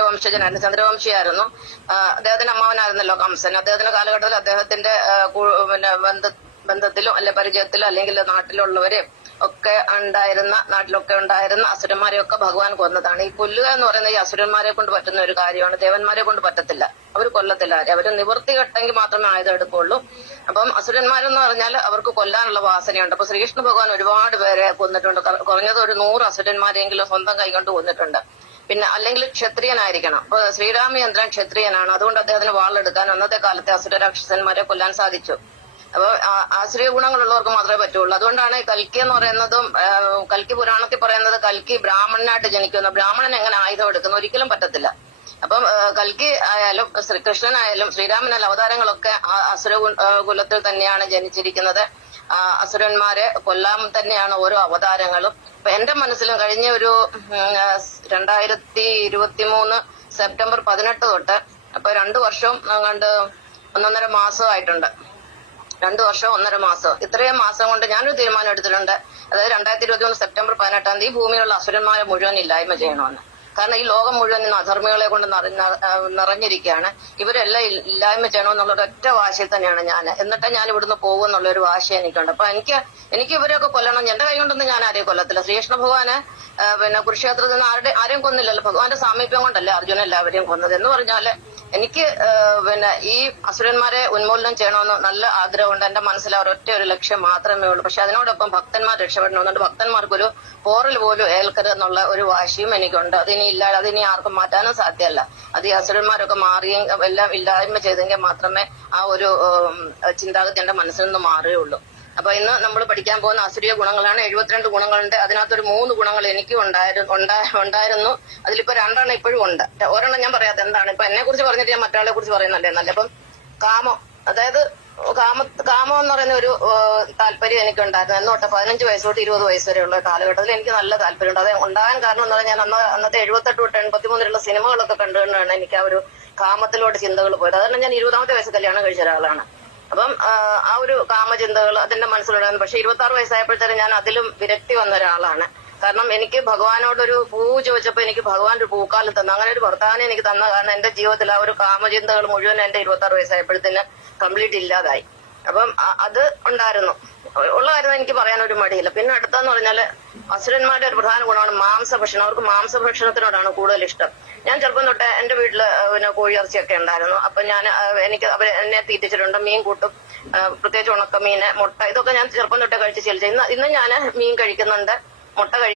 ചന്ദ്രവംശജനായിരുന്നു, ചന്ദ്രവംശിയായിരുന്നു. അദ്ദേഹത്തിന്റെ അമ്മാവനായിരുന്നല്ലോ കംസൻ. അദ്ദേഹത്തിന്റെ കാലഘട്ടത്തിൽ അദ്ദേഹത്തിന്റെ ബന്ധത്തിലോ അല്ലെ പരിചയത്തിലോ അല്ലെങ്കിൽ നാട്ടിലൊക്കെ ഉണ്ടായിരുന്ന അസുരന്മാരെയൊക്കെ ഭഗവാൻ കൊന്നതാണ്. ഈ കൊല്ലുക എന്ന് പറയുന്നത് ഈ അസുരന്മാരെ കൊണ്ട് പറ്റുന്ന ഒരു കാര്യമാണ്. ദേവന്മാരെ കൊണ്ട് പറ്റത്തില്ല, അവർ കൊല്ലത്തില്ല. അവര് നിവൃത്തി കെട്ടെങ്കിൽ മാത്രമേ ആയുധം എടുക്കുള്ളൂ. അപ്പം അസുരന്മാരെന്ന് പറഞ്ഞാൽ അവർക്ക് കൊല്ലാനുള്ള വാസനയുണ്ട്. അപ്പൊ ശ്രീകൃഷ്ണ ഭഗവാൻ ഒരുപാട് പേരെ കൊന്നിട്ടുണ്ട്. കുറഞ്ഞത് ഒരു 100 അസുരന്മാരെങ്കിലും സ്വന്തം കൈകൊണ്ട് കൊന്നിട്ടുണ്ട്. പിന്നെ അല്ലെങ്കിൽ ക്ഷത്രിയനായിരിക്കണം. അപ്പൊ ശ്രീരാമചന്ദ്രൻ ക്ഷത്രിയനാണ്. അതുകൊണ്ട് അദ്ദേഹത്തിന് വാളെടുക്കാൻ അന്നത്തെ കാലത്തെ അസുരരാക്ഷസന്മാരെ കൊല്ലാൻ സാധിച്ചു. അപ്പൊ ആശ്രയ ഗുണങ്ങളുള്ളവർക്ക് മാത്രമേ പറ്റുള്ളൂ. അതുകൊണ്ടാണ് കൽക്കി എന്ന് പറയുന്നതും കൽക്കി പുരാണത്തിൽ പറയുന്നത് കൽക്കി ബ്രാഹ്മണനായിട്ട് ജനിക്കുന്ന. ബ്രാഹ്മണൻ എങ്ങനെ ആയുധം എടുക്കുന്നു? ഒരിക്കലും പറ്റത്തില്ല. അപ്പം കൽക്കി ആയാലും ശ്രീകൃഷ്ണനായാലും ശ്രീരാമനായാലും അവതാരങ്ങളൊക്കെ അസുര കുലത്തിൽ തന്നെയാണ് ജനിച്ചിരിക്കുന്നത്. അസുരന്മാരെ കൊല്ലാൻ തന്നെയാണ് ഓരോ അവതാരങ്ങളും. ഇപ്പൊ എന്റെ മനസ്സിലും കഴിഞ്ഞ ഒരു 2023 സെപ്റ്റംബർ 18 തൊട്ട് അപ്പൊ 2 വർഷം കണ്ട് 1.5 മാസമായിട്ടുണ്ട്. 2 വർഷം 1.5 മാസം. ഇത്രയും മാസം കൊണ്ട് ഞാനൊരു തീരുമാനം എടുത്തിട്ടുണ്ട്. അതായത് 2023 സെപ്റ്റംബർ 18 ഭൂമിയിലുള്ള അസുരന്മാരെ മുഴുവൻ ഇല്ലായ്മ ചെയ്യണമെന്ന്. കാരണം ഈ ലോകം മുഴുവൻ ഇന്ന് അധർമ്മികളെ കൊണ്ട് നിറഞ്ഞിരിക്കുകയാണ്. ഇവരെല്ലാം ഇല്ലായ്മ ചെയ്യണമെന്നുള്ള ഒറ്റ വാശിയിൽ തന്നെയാണ് ഞാൻ. എന്നിട്ട് ഞാൻ ഇവിടുന്ന് പോകുമെന്നുള്ള ഒരു വാശി എനിക്കുണ്ട്. അപ്പൊ എനിക്ക് ഇവരെയൊക്കെ കൊല്ലണം. എന്റെ കൈ കൊണ്ടൊന്നും ഞാൻ ആരെയും കൊല്ലത്തില്ല. ശ്രീകൃഷ്ണ ഭഗവാന് കുരുക്ഷേത്രത്തിൽ നിന്ന് ആരെയും കൊന്നില്ലല്ലോ. ഭഗവാന്റെ സാമീപ്യം കൊണ്ടല്ലേ അർജുന എല്ലാവരെയും കൊന്നത്. എന്ന് പറഞ്ഞാല് എനിക്ക് ഈ അസുരന്മാരെ ഉന്മൂലനം ചെയ്യണമെന്ന് നല്ല ആഗ്രഹമുണ്ട്. എന്റെ മനസ്സിൽ ഒരൊറ്റ ഒരു ലക്ഷ്യം മാത്രമേ ഉള്ളൂ. പക്ഷെ അതിനോടൊപ്പം ഭക്തന്മാർ രക്ഷപ്പെടണമെന്നുണ്ട്. ഭക്തന്മാർക്കൊരു പോറൽ പോലും ഏൽക്കരുത് എന്നുള്ള ഒരു വാശിയും എനിക്കുണ്ട്. അതിനി ആർക്കും മാറ്റാനും സാധ്യമല്ല. അത് ഈ അസുരന്മാരൊക്കെ മാറിയെങ്കിൽ എല്ലാം ഇല്ലായ്മ ചെയ്തെങ്കിൽ മാത്രമേ ആ ഒരു ചിന്താഗതി എന്റെ മനസ്സിൽ നിന്ന് മാറുകയുള്ളൂ. അപ്പൊ ഇന്ന് നമ്മൾ പഠിക്കാൻ പോകുന്ന അസുരീയ ഗുണങ്ങളാണ്. 72 ഗുണങ്ങളുണ്ട്. അതിനകത്തൊരു 3 ഗുണങ്ങൾ എനിക്കും ഉണ്ടായിരുന്നു. അതിലിപ്പോ 2 ഇപ്പോഴും ഉണ്ട്. ഒരെണ്ണം ഞാൻ പറയാത്ത എന്താണ്, ഇപ്പൊ എന്നെ കുറിച്ച് പറഞ്ഞിട്ട് ഞാൻ മറ്റൊരാളെ കുറിച്ച് പറയുന്നല്ലേ നല്ല. അപ്പം കാമം, അതായത് കാമം എന്ന് പറയുന്ന ഒരു താല്പര്യം എനിക്കുണ്ടായിരുന്നു. എന്നോട്ടെ 15 വയസ്സ് തൊട്ട് 20 വയസ്സ് വരെയുള്ള കാലഘട്ടത്തിൽ എനിക്ക് നല്ല താല്പര്യമുണ്ട്. അത് ഉണ്ടാകാൻ കാരണം എന്ന് പറഞ്ഞാൽ ഞാൻ അന്നത്തെ 78 തൊട്ട് 83 സിനിമകളൊക്കെ കണ്ടുകൊണ്ടാണ് എനിക്ക് ആ ഒരു കാമത്തിലോട്ട് ചിന്തകൾ പോയത്. അതുകൊണ്ട് ഞാൻ 20ാമത്തെ വയസ്സ് കല്യാണം കഴിച്ച ഒരാളാണ്. അപ്പം ആ ഒരു കാമചിന്തകൾ അതിന്റെ മനസ്സിലുണ്ടായിരുന്നു. പക്ഷെ 26 വയസ്സായപ്പോഴത്തേനും ഞാൻ അതിലും വിരക്തി വന്ന ഒരാളാണ്. കാരണം എനിക്ക് ഭഗവാനോടൊരു പൂ ചോദിച്ചപ്പോ എനിക്ക് ഭഗവാൻ ഒരു പൂക്കാലം തന്നു. അങ്ങനെ ഒരു ഭർത്താവിനെ എനിക്ക് തന്ന കാരണം എന്റെ ജീവിതത്തിൽ ആ ഒരു കാമചിന്തകൾ മുഴുവൻ എന്റെ 26 വയസ്സായപ്പോഴത്തേന് കംപ്ലീറ്റ് ഇല്ലാതായി. അപ്പം അത് ഉണ്ടായിരുന്നു. ഉള്ള കാര്യം എനിക്ക് പറയാനൊരു മടിയില്ല. പിന്നെ അടുത്തെന്ന് പറഞ്ഞാല് അസുരന്മാരുടെ ഒരു പ്രധാന ഗുണമാണ് മാംസഭക്ഷണം. അവർക്ക് മാംസഭക്ഷണത്തിനോടാണ് കൂടുതൽ ഇഷ്ടം. ഞാൻ ചെറുപ്പം തൊട്ട് എന്റെ വീട്ടില് കോഴിയിറച്ചിയൊക്കെ ഉണ്ടായിരുന്നു. അപ്പൊ എന്നെ തീറ്റിച്ചിട്ടുണ്ട്. മീൻ കൂട്ടും, പ്രത്യേകിച്ച് ഉണക്കമീന്, മുട്ട, ഇതൊക്കെ ഞാൻ ചെറുപ്പം തൊട്ടേ കഴിച്ച് ശീലിച്ചു. ഇന്ന് ഞാൻ മീൻ കഴിക്കുന്നുണ്ട്, മുട്ട